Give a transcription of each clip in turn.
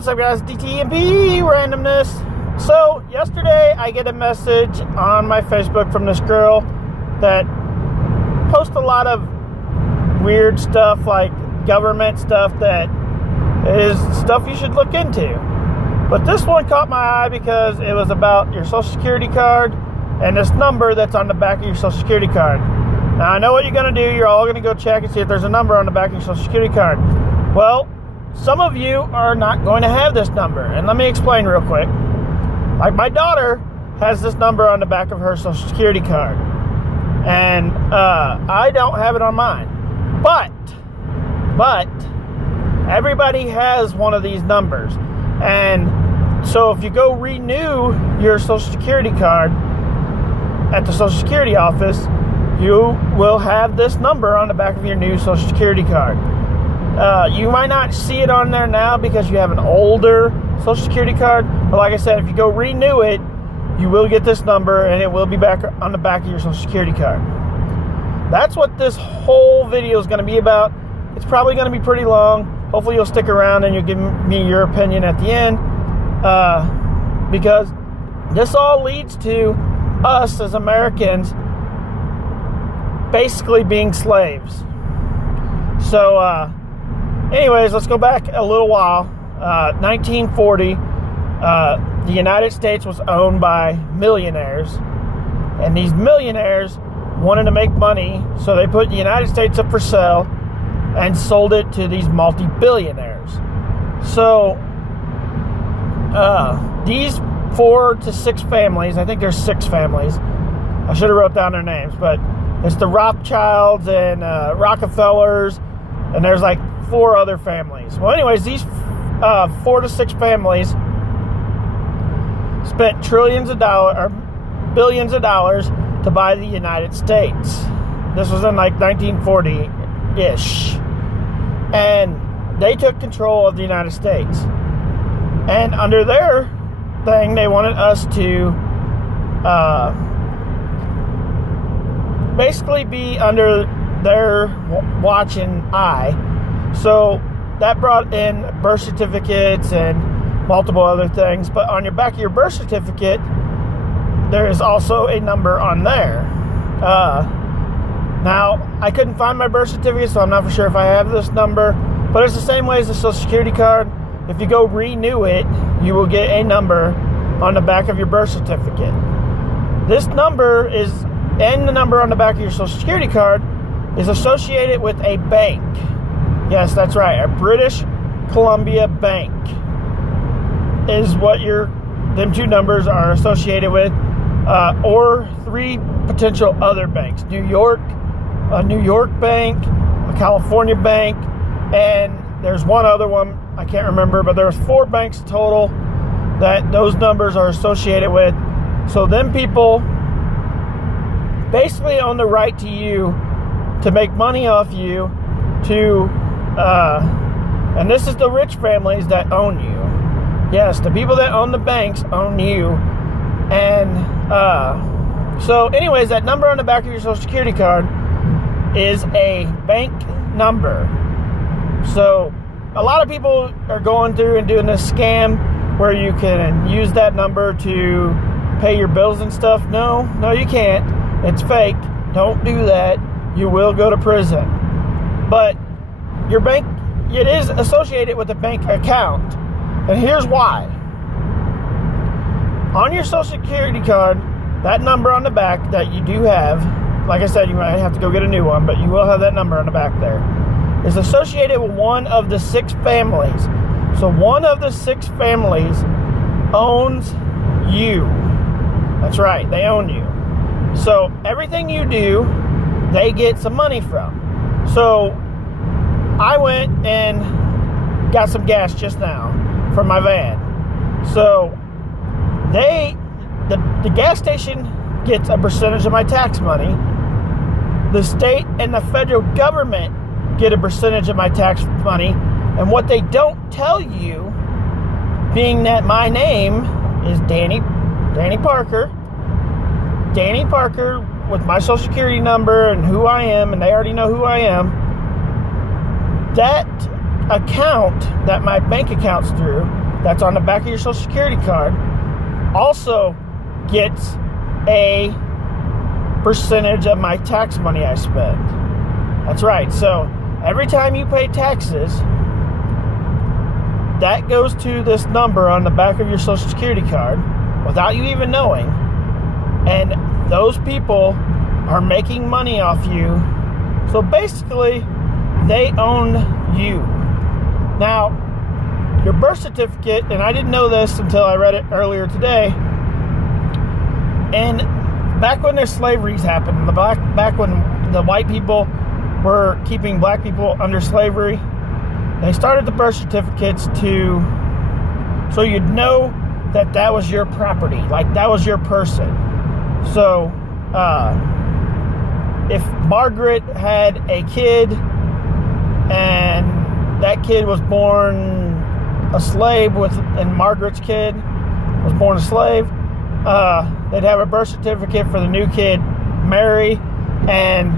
What's up, guys? Dtmp randomness. So yesterday I get a message on my Facebook from this girl that posts a lot of weird stuff, like government stuff that is stuff you should look into. But this one caught my eye because it was about your Social Security card and this number that's on the back of your Social Security card. Now I know what you're going to do. You're all going to go check and see if there's a number on the back of your Social Security card. Well, some of you are not going to have this number, and let me explain real quick. Like, my daughter has this number on the back of her Social Security card, and I don't have it on mine. But everybody has one of these numbers, and so if you go renew your Social Security card at the Social Security office, you will have this number on the back of your new Social Security card. You might not see it on there now because you have an older Social Security card, but like I said, if you go renew it, you will get this number and it will be back on the back of your Social Security card. That's what this whole video is going to be about. It's probably going to be pretty long. Hopefully you'll stick around and you'll give me your opinion at the end, because this all leads to us as Americans basically being slaves. So anyways, let's go back a little while. 1940, the United States was owned by millionaires, and these millionaires wanted to make money, so they put the United States up for sale and sold it to these multi-billionaires. So these 4 to 6 families, I think there's 6 families, I should have wrote down their names, but it's the Rothschilds and Rockefellers, and there's like 4 other families. Well, anyways, these 4 to 6 families spent trillions of dollars or billions of dollars to buy the United States. This was in like 1940-ish, and they took control of the United States. And under their thing, they wanted us to basically be under their watch and eye. So that brought in birth certificates and multiple other things. But on your back of your birth certificate, there is also a number on there. Now, I couldn't find my birth certificate, so I'm not for sure if I have this number. But it's the same way as the Social Security card. If you go renew it, you will get a number on the back of your birth certificate. This number is, and the number on the back of your Social Security card is associated with a bank. Yes, that's right. A British Columbia bank is what them 2 numbers are associated with, or 3 potential other banks. New York, a New York bank, a California bank, and there's one other one, I can't remember, but there's 4 banks total that those numbers are associated with. So them people basically own the right to you, to make money off you, to and this is the rich families that own you. Yes, the people that own the banks own you. And so anyways, that number on the back of your Social Security card is a bank number. So a lot of people are going through and doing this scam where you can use that number to pay your bills and stuff. No, you can't. It's fake. Don't do that. You will go to prison. But your bank, it is associated with a bank account. And here's why. On your Social Security card, that number on the back that you do have, like I said, you might have to go get a new one, but you will have that number on the back there, is associated with one of the 6 families. So one of the 6 families owns you. That's right, they own you. So everything you do, they get some money from. So I went and got some gas just now for my van. So the gas station gets a percentage of my tax money. The state and the federal government get a percentage of my tax money. And what they don't tell you, being that my name is Danny Parker, with my Social Security number and who I am, and they already know who I am, that account that my bank account's through that's on the back of your Social Security card also gets a percentage of my tax money I spend. That's right. So every time you pay taxes, that goes to this number on the back of your Social Security card without you even knowing. And those people are making money off you. So basically, they own you. Now, your birth certificate, and I didn't know this until I read it earlier today, and back when their slaveries happened, back when the white people were keeping black people under slavery, they started the birth certificates so you'd know that that was your property, like that was your person. So, if Margaret had a kid and that kid was born a slave and Margaret's kid was born a slave, they'd have a birth certificate for the new kid, Mary, and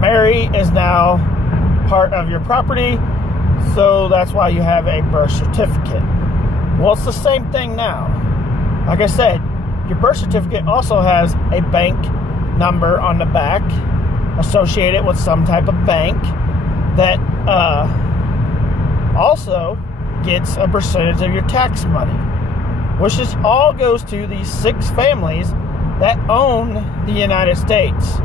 Mary is now part of your property, so that's why you have a birth certificate. Well, it's the same thing now. Like I said, your birth certificate also has a bank number on the back associated with some type of bank that also gets a percentage of your tax money, which all goes to these 6 families that own the United States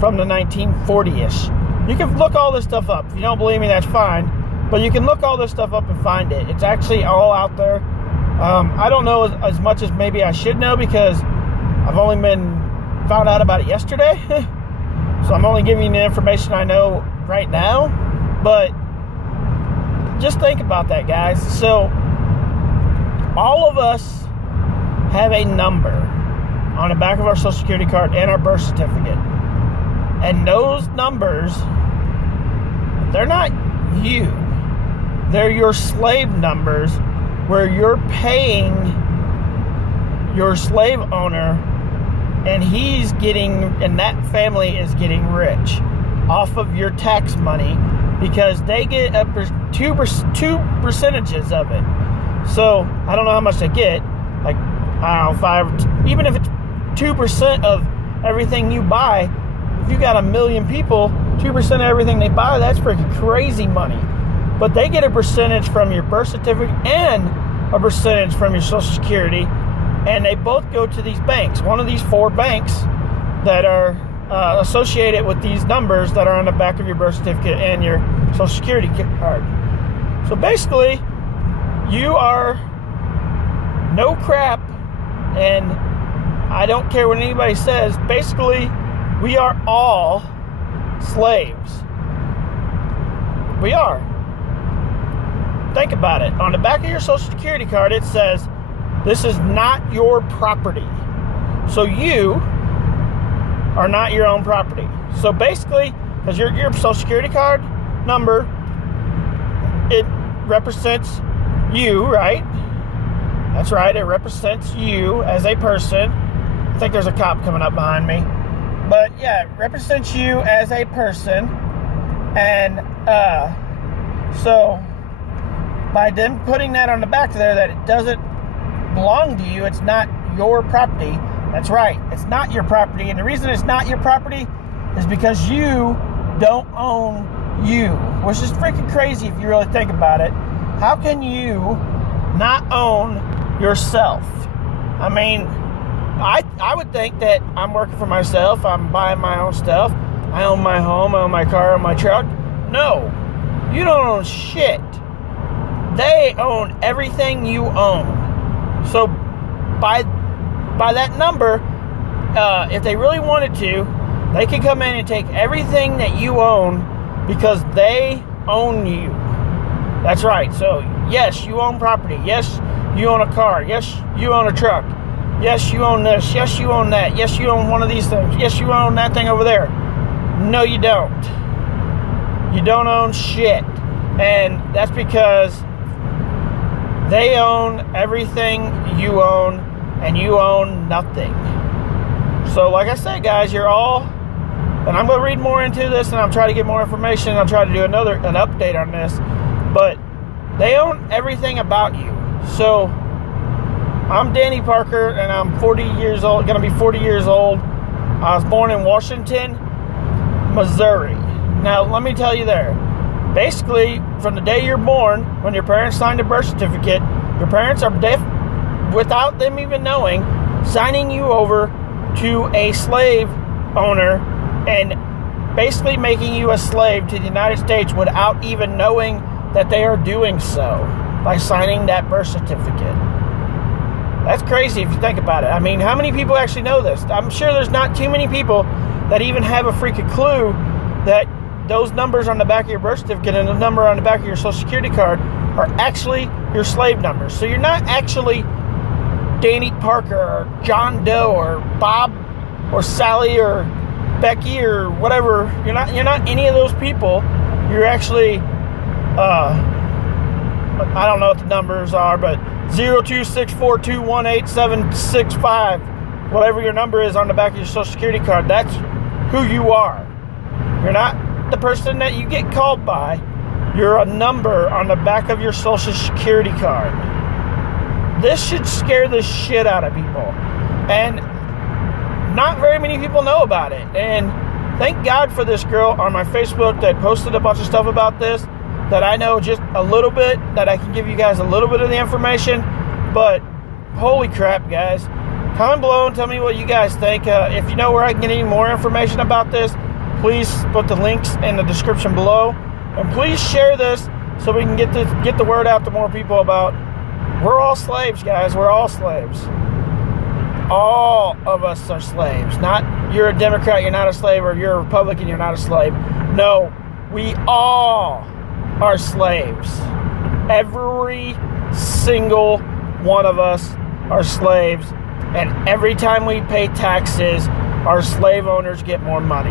from the 1940-ish. You can look all this stuff up. If you don't believe me, that's fine, but you can look all this stuff up and find it. It's actually all out there. I don't know as much as maybe I should know because I've only found out about it yesterday. So I'm only giving you the information I know right now. But just think about that, guys. So all of us have a number on the back of our Social Security card and our birth certificate. And those numbers, they're not you. They're your slave numbers where you're paying your slave owner, and and that family is getting rich off of your tax money because they get two percentages of it. So I don't know how much they get, like, I don't know, even if it's 2% of everything you buy. If you got 1 million people, 2% of everything they buy, that's freaking crazy money. But they get a percentage from your birth certificate and a percentage from your Social Security, and they both go to these banks. One of these 4 banks that are associated with these numbers that are on the back of your birth certificate and your Social Security card. So basically, you are no crap, and I don't care what anybody says. Basically, we are all slaves. We are. Think about it. On the back of your Social Security card, it says, this is not your property. So you are not your own property. So basically, because your Social Security card number, it represents you, right? That's right. It represents you as a person. I think there's a cop coming up behind me. But yeah, it represents you as a person. And so by them putting that on the back there that it doesn't belong to you, it's not your property. That's right, it's not your property. And the reason it's not your property is because you don't own you, which is freaking crazy if you really think about it. How can you not own yourself? I mean, I would think that I'm working for myself, I'm buying my own stuff, I own my home, I own my car, I own my truck. No, you don't own shit. They own everything you own. So by that number, if they really wanted to, they could come in and take everything that you own because they own you. That's right. So yes, you own property. Yes, you own a car. Yes, you own a truck. Yes, you own this. Yes, you own that. Yes, you own one of these things. Yes, you own that thing over there. No, you don't. You don't own shit. And that's because they own everything you own, and you own nothing. So like I said, guys, you're all, and I'm going to read more into this, and I'll try to get more information, and I'll try to do an update on this, but they own everything about you. So, I'm Danny Parker, and I'm 40 years old, gonna be 40 years old. I was born in Washington, Missouri. Now, let me tell you there. Basically, from the day you're born, when your parents signed a birth certificate, your parents are without them even knowing, signing you over to a slave owner and basically making you a slave to the United States without even knowing that they are doing so by signing that birth certificate. That's crazy if you think about it. I mean, how many people actually know this? I'm sure there's not too many people that even have a freaking clue that those numbers on the back of your birth certificate and the number on the back of your Social Security card are actually your slave numbers. So you're not actually Danny Parker or John Doe or Bob or Sally or Becky or whatever. You're not any of those people. You're actually I don't know what the numbers are, but 02642187665, whatever your number is on the back of your Social Security card, that's who you are. You're not the person that you get called by. You're a number on the back of your Social Security card. This should scare the shit out of people. And not very many people know about it. And thank God for this girl on my Facebook that posted a bunch of stuff about this, that I know just a little bit, that I can give you guys a little bit of the information. But holy crap, guys. Comment below and tell me what you guys think. If you know where I can get any more information about this, please put the links in the description below. And please share this so we can get the word out to more people about we're all slaves, guys. We're all slaves. All of us are slaves. Not you're a Democrat, you're not a slave, or you're a Republican, you're not a slave. No, we all are slaves. Every single one of us are slaves. And every time we pay taxes, our slave owners get more money.